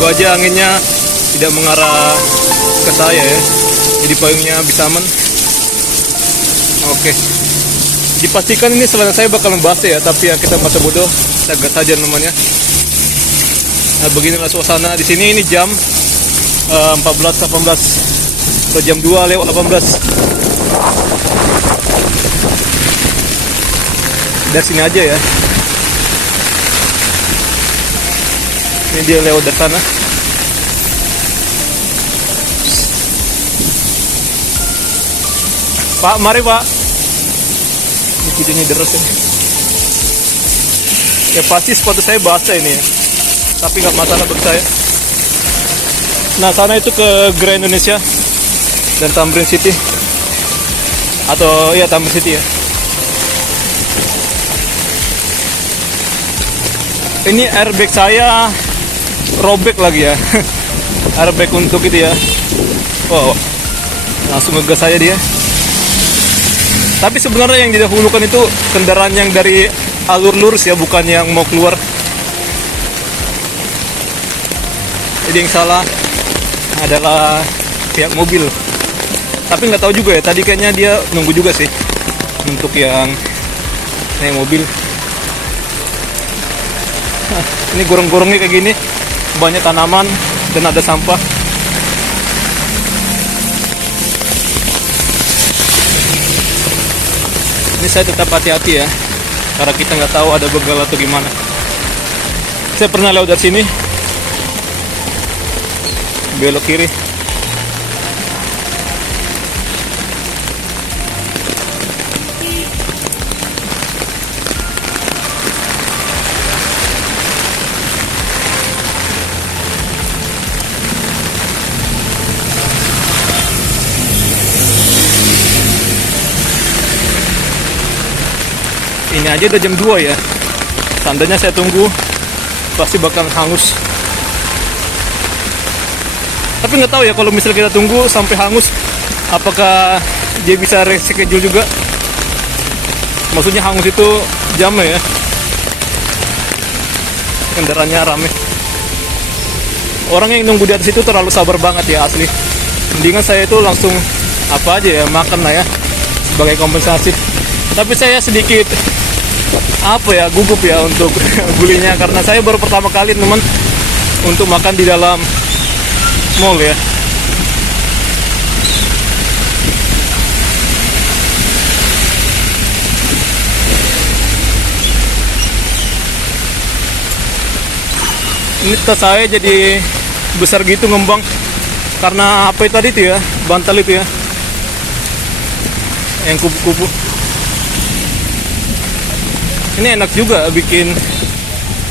Semoga aja anginnya tidak mengarah ke saya ya, jadi payungnya bisa aman. Oke, dipastikan ini celana saya bakal membahas ya, tapi ya kita masa bodoh, kita gas saja namanya. Nah, beginilah suasana di sini. Ini jam 14.18 atau jam 2:18. Dari sini aja ya. Ini dia lewat dari sana. Pak, mari Pak. Ini videonya deres ya. Ya pasti sepatu saya basah ini ya, tapi nggak masalah bagi saya. Nah, sana itu ke Grand Indonesia dan Tamrin City, atau ya Tamrin City ya. Ini airbag saya robek lagi ya. Airbag untuk itu ya. Wow, langsung ngegas saya dia. Tapi sebenarnya yang didahulukan itu kendaraan yang dari alur lurus ya, bukan yang mau keluar. Jadi yang salah adalah pihak mobil. Tapi nggak tahu juga ya, tadi kayaknya dia nunggu juga sih untuk yang naik mobil. Nah, ini gorong-gorongnya kayak gini, banyak tanaman dan ada sampah. Ini saya tetap hati-hati ya, karena kita nggak tahu ada begal atau gimana. Saya pernah lewat dari sini, belok kiri. Ini aja udah jam 2 ya. Tandanya saya tunggu pasti bakal hangus. Tapi nggak tahu ya, kalau misalnya kita tunggu sampai hangus, apakah dia bisa reschedule juga? Maksudnya hangus itu jamnya ya. Kendaraannya rame. Orang yang nunggu di atas itu terlalu sabar banget ya asli. Mendingan saya itu langsung apa aja ya, makan lah ya sebagai kompensasi. Tapi saya sedikit gugup ya untuk gulinya, karena saya baru pertama kali teman untuk makan di dalam mall ya. Ini tas saya jadi besar gitu ngembang karena apa tadi itu ya, bantal itu ya, yang kupu-kupu. Ini enak juga bikin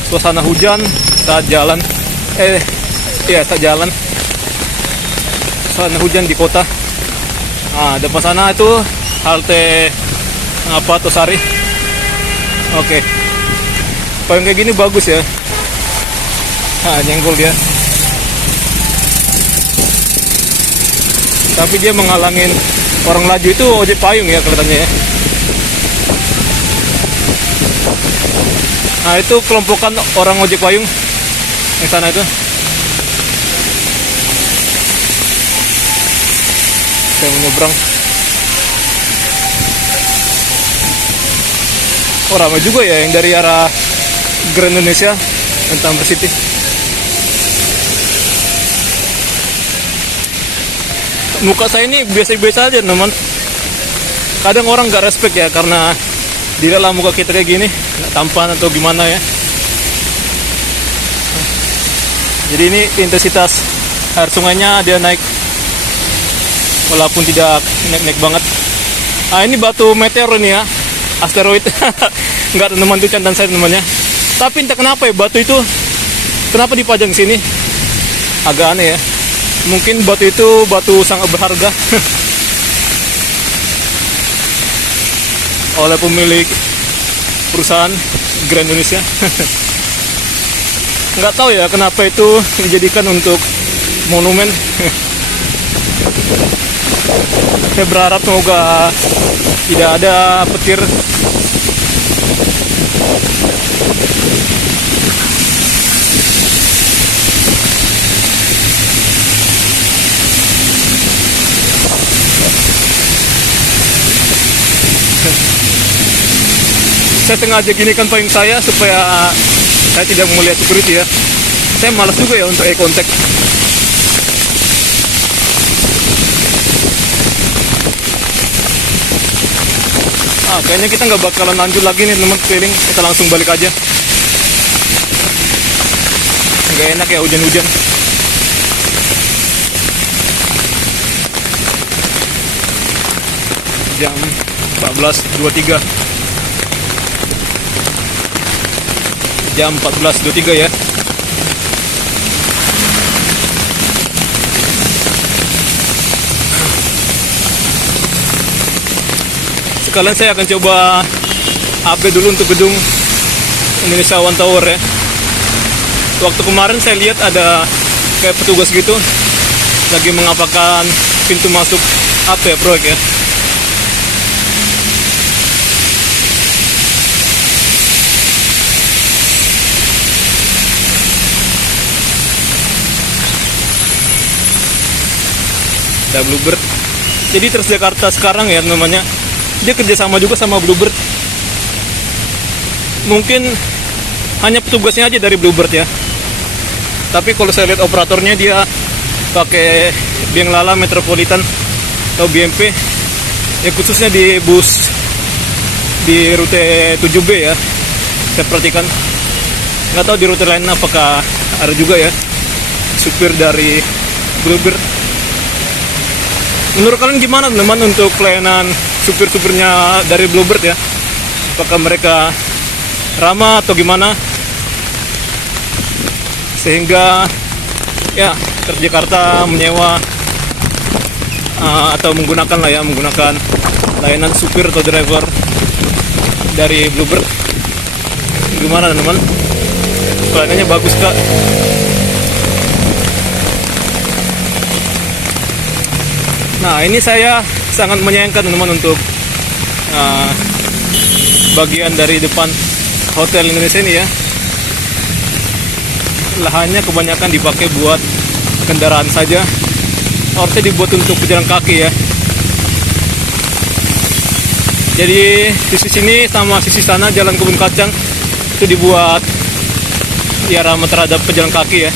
suasana hujan saat jalan. Saat jalan. Suasana hujan di kota. Nah, depan sana itu halte Tosari. Oke. Payung kayak gini bagus ya. Nah, nyenggol dia. Tapi dia menghalangin orang laju, itu ojek payung ya kelihatannya ya. Nah, itu kelompokan orang ojek payung yang sana itu. Saya mau nyebrang. Oh, ramai juga ya yang dari arah Grand Indonesia dan Tamrin City. Muka saya ini biasa-biasa aja teman. Kadang orang nggak respect ya, karena di dalam muka kita kayak gini, nggak tampan atau gimana ya. Jadi ini intensitas air sungainya dia naik, walaupun tidak naik-naik banget. Ah, ini batu meteor ini ya, asteroid. Nggak teman, itu cantan saya namanya. Tapi entah kenapa ya, batu itu kenapa dipajang sini, agak aneh ya. Mungkin batu itu batu sangat berharga oleh pemilik perusahaan Grand Indonesia. Nggak tahu ya kenapa itu dijadikan untuk monumen. Saya berharap semoga tidak ada petir. saya sengaja ginikan payung saya supaya saya tidak melihat security ya. Saya malas juga ya untuk eye contact. Kayaknya kita nggak bakalan lanjut lagi nih teman keliling, kita langsung balik aja. Nggak enak ya hujan-hujan. Jam 14.23. Jam 14.23 ya. Sekalian saya akan coba update dulu untuk gedung Indonesia One Tower ya. Waktu kemarin saya lihat ada kayak petugas gitu lagi mengapakan pintu masuk proyek ya. Ada Bluebird. Jadi Transjakarta sekarang ya namanya, dia kerjasama juga sama Bluebird. Mungkin hanya petugasnya aja dari Bluebird ya. Tapi kalau saya lihat operatornya dia pakai Biang Lala Metropolitan atau BMP. Ya khususnya di bus di rute 7B ya. Saya perhatikan. Nggak tahu di rute lain apakah ada juga ya supir dari Bluebird. Menurut kalian gimana teman-teman untuk pelayanan supir-supirnya dari Bluebird ya? Apakah mereka ramah atau gimana? Sehingga ya Transjakarta menyewa atau menggunakan layanan supir atau driver dari Bluebird. Gimana teman-teman? Pelayanannya bagus kak? Nah ini saya sangat menyayangkan teman-teman untuk bagian dari depan Hotel Indonesia ini ya. Lahannya kebanyakan dipakai buat kendaraan saja. Harusnya dibuat untuk pejalan kaki ya. Jadi sisi sini sama sisi sana Jalan Kebun Kacang itu dibuat ya ramah terhadap pejalan kaki ya.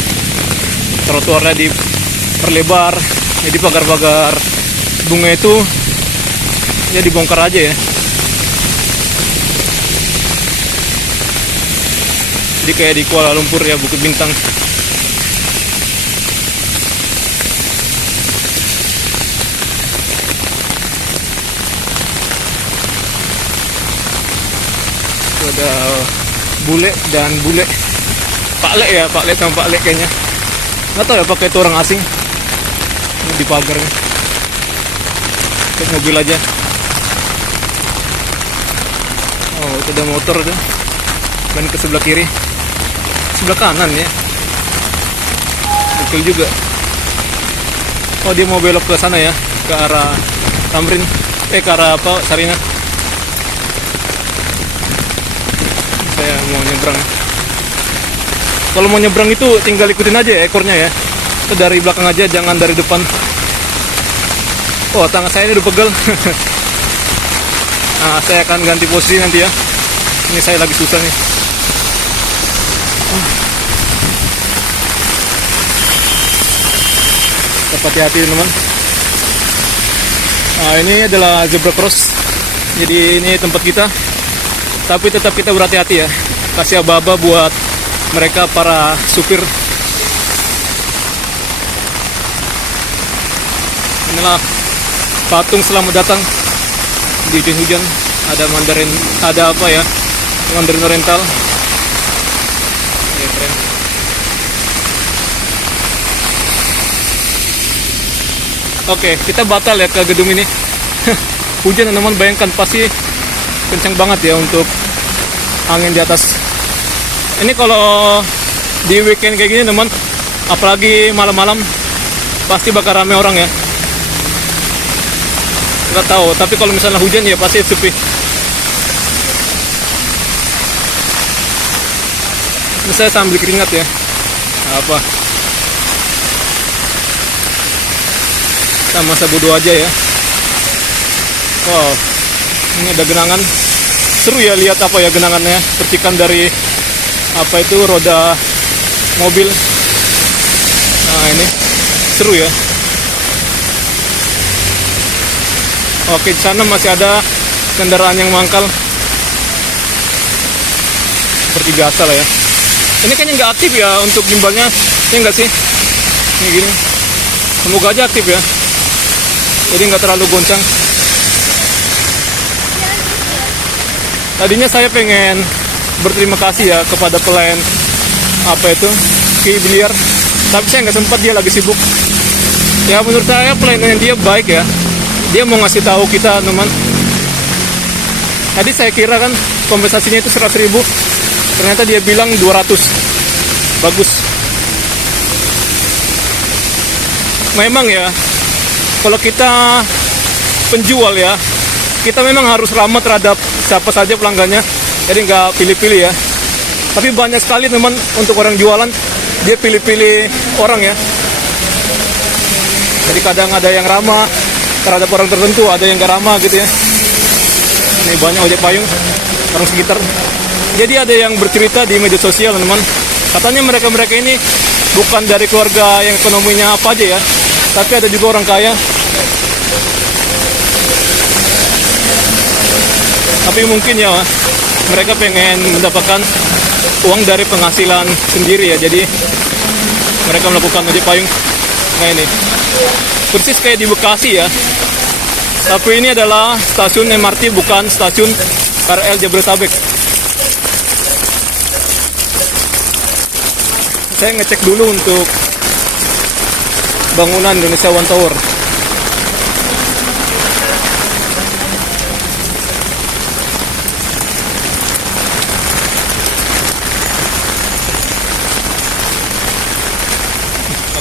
Trotoarnya diperlebar. Jadi pagar-pagar bunga itu ya dibongkar aja ya. Jadi kayak di Kuala Lumpur ya, Bukit Bintang. Itu ada bule dan bule. Pak Lek sama Pak Lek kayaknya. Nggak tahu ya pakai itu orang asing. Di pagarnya cek mobil aja. Oh itu ada motor tuh main ke sebelah kiri, sebelah kanan ya, betul juga. Oh dia mau belok ke sana ya, ke arah Tamrin, ke arah apa Sarina. Saya mau nyebrang. Kalau mau nyebrang itu tinggal ikutin aja ya ekornya ya. Itu dari belakang aja, jangan dari depan. Oh tangan saya ini udah pegel. Nah saya akan ganti posisi nanti ya. Ini saya lagi susah nih. Tetap hati-hati teman-teman. Nah ini adalah zebra cross. Jadi ini tempat kita. Tapi tetap kita berhati-hati ya. Kasih aba-aba buat mereka para supir. Inilah patung selamat datang di hujan. Ada Mandarin, ada apa ya, Mandarin Oriental ya, keren. Oke kita batal ya ke gedung ini. Hujan teman-teman, bayangkan pasti kencang banget ya untuk angin di atas. Ini kalau di weekend kayak gini teman, apalagi malam-malam pasti bakal rame orang ya. Nggak tahu, tapi kalau misalnya hujan ya pasti sepi. Ini saya sambil keringat ya. Apa? Kita masa bodoh aja ya. Wow, ini ada genangan. seru ya lihat apa ya genangannya, percikan dari apa itu roda mobil. Nah ini seru ya. Oke, di sana masih ada kendaraan yang mangkal seperti biasa lah ya. Ini kayaknya nggak aktif ya untuk gimbalnya, ya nggak sih? Ini gini, semoga aja aktif ya, jadi nggak terlalu goncang. Tadinya saya pengen berterima kasih ya kepada pelayan apa itu Biliar, tapi saya nggak sempat, dia lagi sibuk. Ya menurut saya pelayanan dia baik ya, dia mau ngasih tahu kita teman. Tadi saya kira kan kompensasinya itu 100.000, ternyata dia bilang 200. Bagus. Memang ya, kalau kita penjual ya, kita memang harus ramah terhadap siapa saja pelanggannya, jadi nggak pilih-pilih ya. Tapi banyak sekali teman untuk orang jualan, dia pilih-pilih orang ya. Jadi kadang ada yang ramah terhadap orang tertentu, ada yang nggak ramah gitu ya. Ini banyak ojek payung orang sekitar. Jadi ada yang bercerita di media sosial teman, katanya mereka ini bukan dari keluarga yang ekonominya apa aja ya, tapi ada juga orang kaya. Tapi mungkin ya mereka pengen mendapatkan uang dari penghasilan sendiri ya, jadi mereka melakukan ojek payung. Nah ini persis kayak di Bekasi ya, tapi ini adalah stasiun MRT, bukan stasiun KRL Jabodetabek. Saya ngecek dulu untuk bangunan Indonesia One Tower.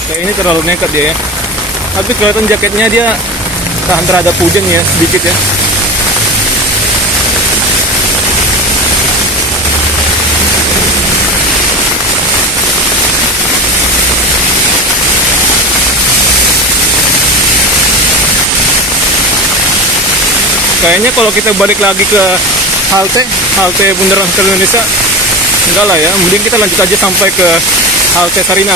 Oke, ini terlalu nekat dia ya. Tapi kelihatan jaketnya dia tahan terhadap hujan ya, sedikit ya. Kayaknya kalau kita balik lagi ke halte Bundaran Hotel Indonesia, enggak lah ya, mending kita lanjut aja sampai ke halte Sarina.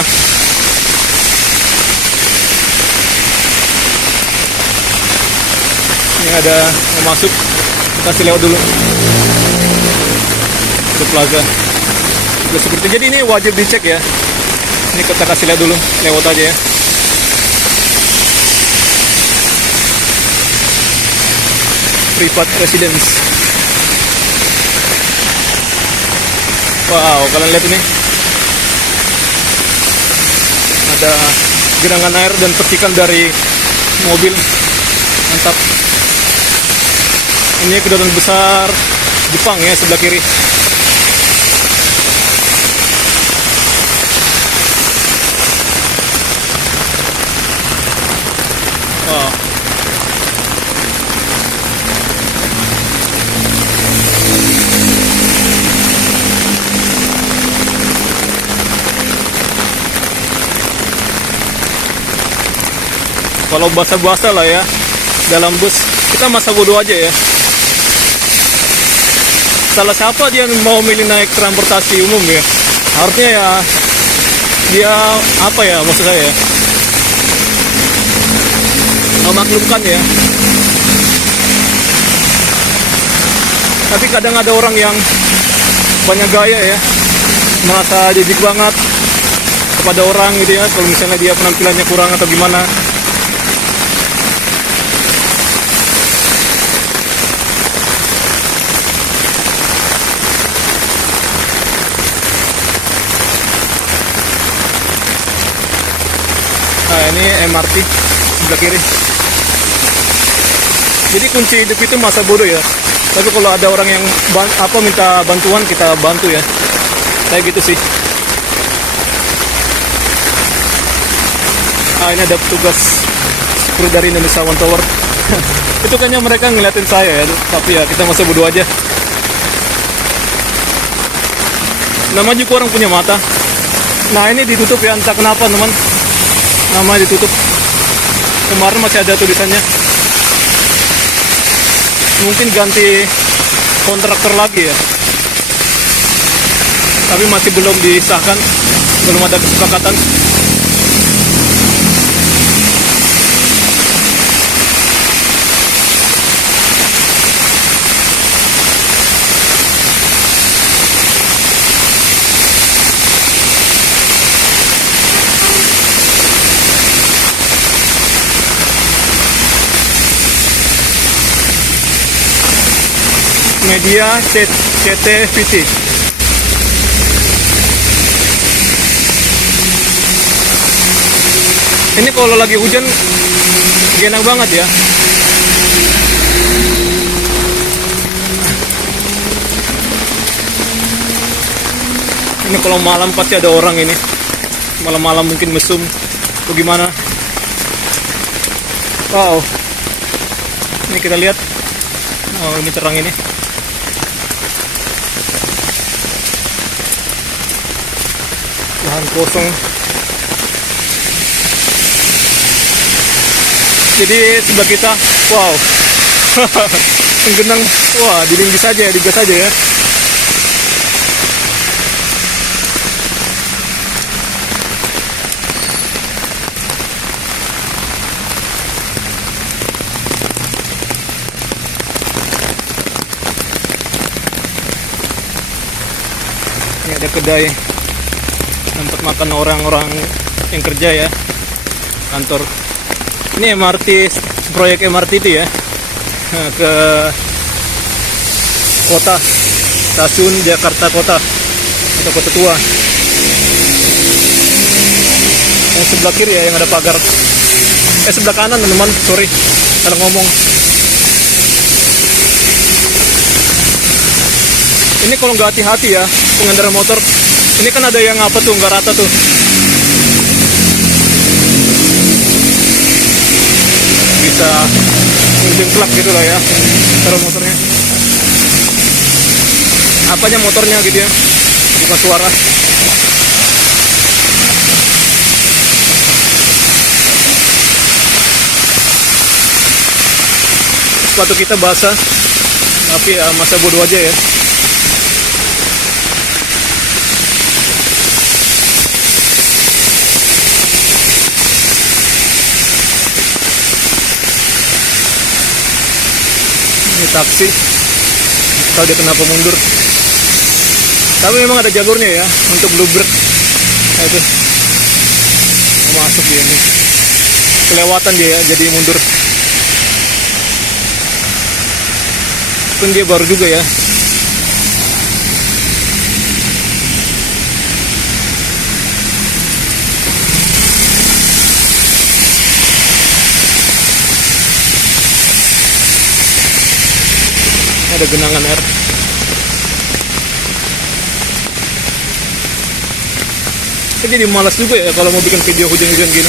Ini ada yang masuk, kita kasih lewat dulu ke plaza. Udah seperti, jadi ini wajib dicek ya. Ini kita kasih lihat dulu, lewat aja ya. Private residence. Wow, kalian lihat ini. Ada genangan air dan percikan dari mobil. Mantap. Ini kedutaan besar Jepang ya, sebelah kiri. Wow. Kalau basah-basah lah ya dalam bus, kita masa bodoh aja ya. Salah siapa dia mau milih naik transportasi umum ya? Harusnya ya dia apa ya, maksud saya ya, memaklumkan ya. Tapi kadang ada orang yang banyak gaya ya, merasa jijik banget kepada orang gitu ya, kalau misalnya dia penampilannya kurang atau gimana. Nah ini MRT sebelah kiri. Jadi kunci hidup itu masa bodoh ya. Tapi kalau ada orang yang minta bantuan, kita bantu ya. Kayak gitu sih. Ah ini ada petugas kru dari Indonesia One Tower. Itu kayaknya mereka ngeliatin saya ya. Tapi ya kita masa bodoh aja. Nama juga orang punya mata. Nah ini ditutup ya, entah kenapa teman. Nama ditutup. Kemarin masih ada tulisannya. Mungkin ganti kontraktor lagi ya. Tapi masih belum disahkan, belum ada kesepakatan. Media CTVT. Ini kalau lagi hujan enak banget ya. Ini kalau malam pasti ada orang ini. Malam-malam mungkin mesum. Bagaimana? Wow. Ini kita lihat. Oh, ini terang ini. Lahan kosong. Jadi sebelah kita, wow, menggenang, wah, dilinggis saja, digas saja ya. Ini ada kedai tempat makan orang-orang yang kerja ya, kantor. Ini MRT, proyek MRT itu ya, ke kota, stasiun Jakarta Kota atau Kota Tua. Yang sebelah kiri ya, yang ada pagar. Sebelah kanan teman-teman, sorry salah ngomong. Ini kalau nggak hati-hati ya pengendara motor, ini kan ada yang apa tuh, nggak rata tuh. Bisa menjengklak gitu lah ya taruh motornya. Apanya motornya gitu ya, bukan suara. Sepatu kita basah, tapi ya masa bodoh aja ya. Ini taksi, tahu dia kenapa mundur. Tapi memang ada jalurnya ya untuk bluebird. Nah, itu mau masuk dia nih, kelewatan dia ya, jadi mundur. Pun dia baru juga ya. Ada genangan air. Saya jadi malas juga ya kalau mau bikin video hujan-hujan gini.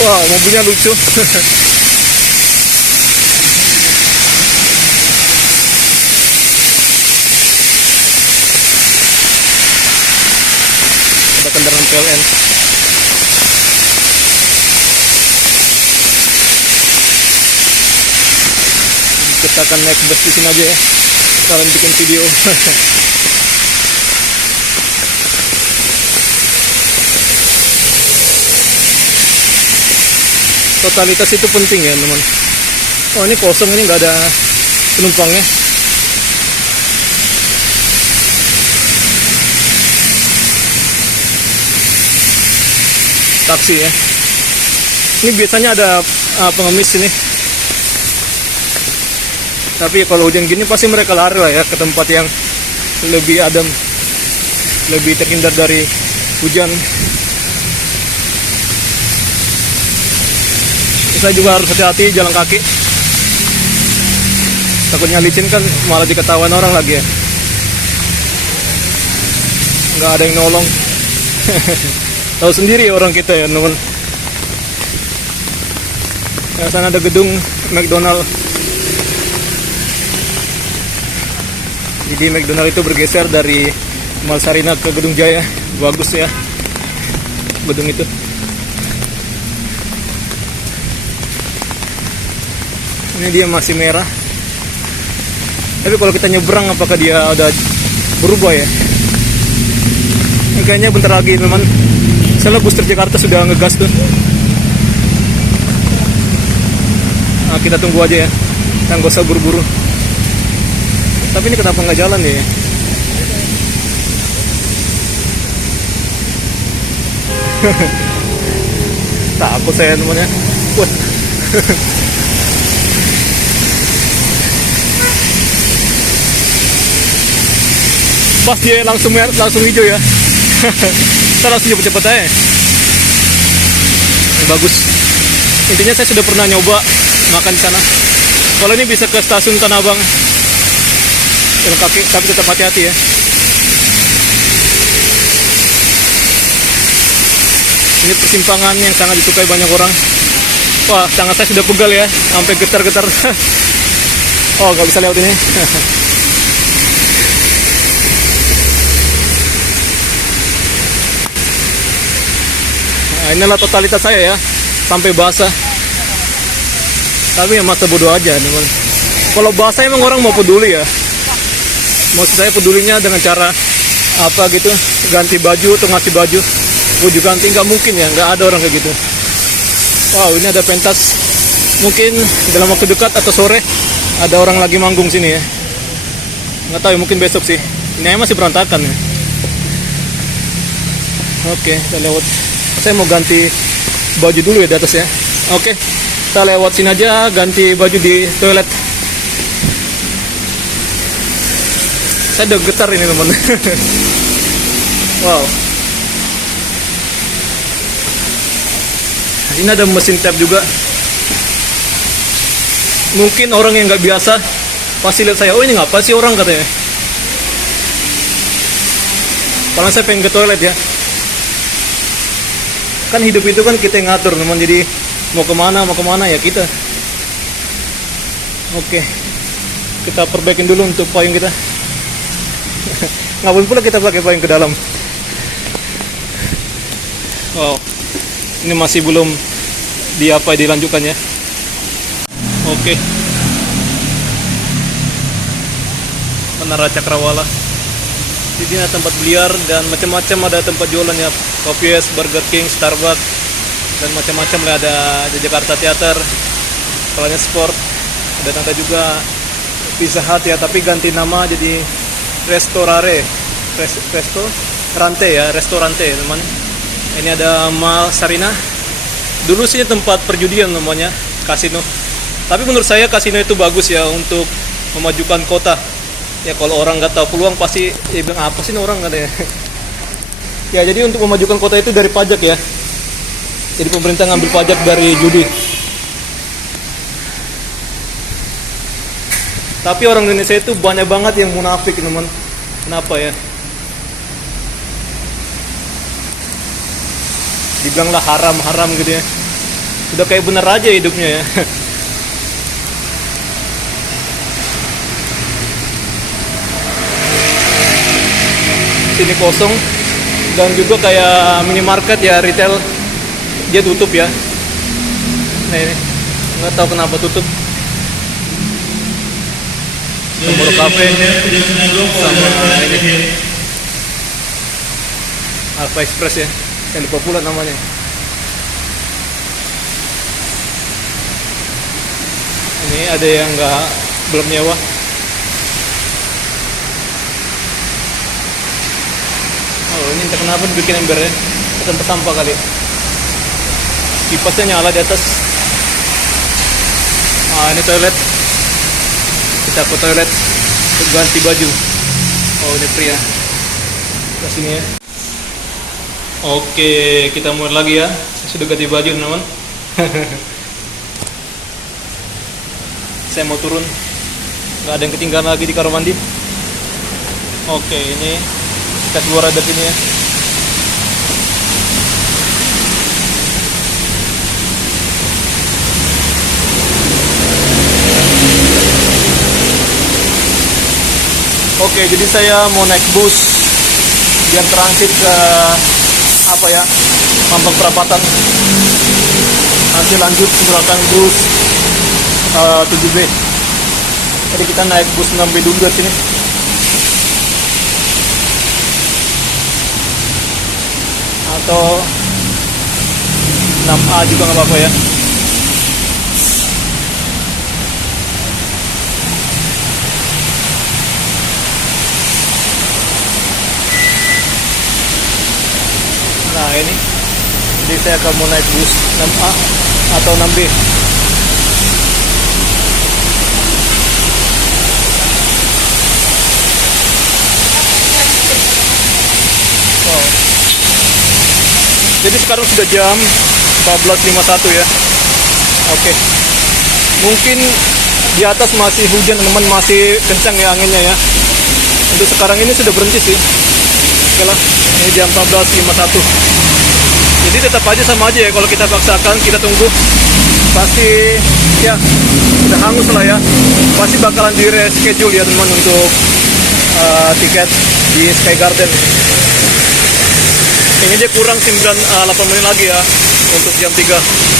Wow, mobilnya lucu. Ada kendaraan PLN. Kita akan naik bus di sini aja ya. Kalian bikin video. Totalitas itu penting ya teman. Oh ini kosong, ini nggak ada penumpangnya. Taksi ya. Ini biasanya ada pengemis ini. Tapi kalau hujan gini pasti mereka lari lah ya ke tempat yang lebih adem, lebih terhindar dari hujan. Saya juga harus hati-hati jalan kaki. Takutnya licin kan malah diketahuan orang lagi ya. Nggak ada yang nolong. Tahu sendiri orang kita ya teman. Ya, sana ada gedung McDonald. Jadi McDonald itu bergeser dari Mall Sarina ke Gedung Jaya. Bagus ya gedung itu. Ini dia masih merah. Tapi kalau kita nyebrang apakah dia ada berubah ya? Ini kayaknya bentar lagi teman. Soalnya bus Jakarta sudah ngegas tuh. Nah, kita tunggu aja ya. Kita nggak usah buru-buru. Tapi ini kenapa nggak jalan ya? Takut saya temannya. Wah. Pas dia langsung hijau ya. Kita langsung cepet-cepet aja. Bagus. Intinya saya sudah pernah nyoba makan di sana. Kalau ini bisa ke stasiun Tanah Abang. Jalan kaki, tapi tetap hati-hati ya. Ini persimpangan yang sangat disukai banyak orang. Wah, tangan saya sudah pegal ya, sampai getar-getar. Oh, nggak bisa lewat ini. Nah, inilah totalitas saya ya, sampai basah. Tapi ya masa bodoh aja, teman. Kalau basah emang orang mau peduli ya. Maksud saya pedulinya dengan cara apa gitu, ganti baju atau ngasih baju. Baju ganti nggak mungkin ya, nggak ada orang kayak gitu. Wow, ini ada pentas. Mungkin dalam waktu dekat atau sore ada orang lagi manggung sini ya. Nggak tahu ya, mungkin besok sih. Ini masih berantakan ya. Oke, kita lewat. Saya mau ganti baju dulu ya di atas ya. Oke, kita lewat sini aja, ganti baju di toilet. Saya udah getar ini teman. Wow. Ini ada mesin tap juga. Mungkin orang yang nggak biasa pasti lihat saya, oh ini ngapa sih orang katanya. Karena saya pengen ke toilet ya. Kan hidup itu kan kita yang ngatur teman. Jadi mau kemana ya kita. Oke, kita perbaikin dulu untuk payung kita. Ngapain pula kita pakai payung ke dalam. Wow, ini masih belum dilanjutkan ya. Oke, Menara Cakrawala. Di sini ada tempat biliar dan macam-macam, ada tempat jualannya, Kopies, Burger King, Starbucks, dan macam-macam lah. Ada di Jakarta Theater, Planet Sport, ada juga Pizza Hut ya, tapi ganti nama jadi Restorare, Restorante teman. Ini ada Mall Sarina. Dulu sih tempat perjudian namanya, kasino. Tapi menurut saya kasino itu bagus ya untuk memajukan kota. Ya kalau orang nggak tahu peluang pasti ya bilang apa sih ini orang katanya. Ya jadi untuk memajukan kota itu dari pajak ya. Jadi pemerintah ngambil pajak dari judi. Tapi orang Indonesia itu banyak banget yang munafik teman. Kenapa ya? Dibilanglah haram gitu ya. Udah kayak bener aja hidupnya ya. Sini kosong. Dan juga kayak minimarket ya, retail dia tutup ya. Nah ini nggak tahu kenapa tutup. Tomorrow Cafe sama ini Alpha Express ya, yang di Papua namanya. Ini ada yang belum nyewa. Oh ini entah kenapa dibikin ember ya, tempat sampah kali. Kipasnya nyala di atas. Ah ini toilet. Kita ke toilet untuk ganti baju. Oh ini pria. Ke sini ya. Oke, kita mulai lagi ya. Saya sudah ganti baju teman-teman. Saya mau turun. Gak ada yang ketinggalan lagi di kamar mandi. Oke, ini kita keluar dari sini ya. Oke, jadi saya mau naik bus biar transit ke apa ya, Mampang Perapatan, nanti lanjut menggunakan bus 7B. Jadi kita naik bus 6B dulu dari sini. Atau 6A juga nggak apa-apa ya. Nah ini, jadi saya akan mau naik bus 6A atau 6B. Wow. Jadi sekarang sudah jam 14.51 ya. Oke. Mungkin di atas masih hujan teman, masih kencang ya anginnya ya. Untuk sekarang ini sudah berhenti sih. Oke lah, ini jam 14.51. Jadi tetap aja sama aja ya, kalau kita paksakan, kita tunggu, pasti ya udah hangus lah ya. Pasti bakalan di reschedule ya teman untuk tiket di Sky Garden. Ini dia kurang 8 menit lagi ya untuk jam 3.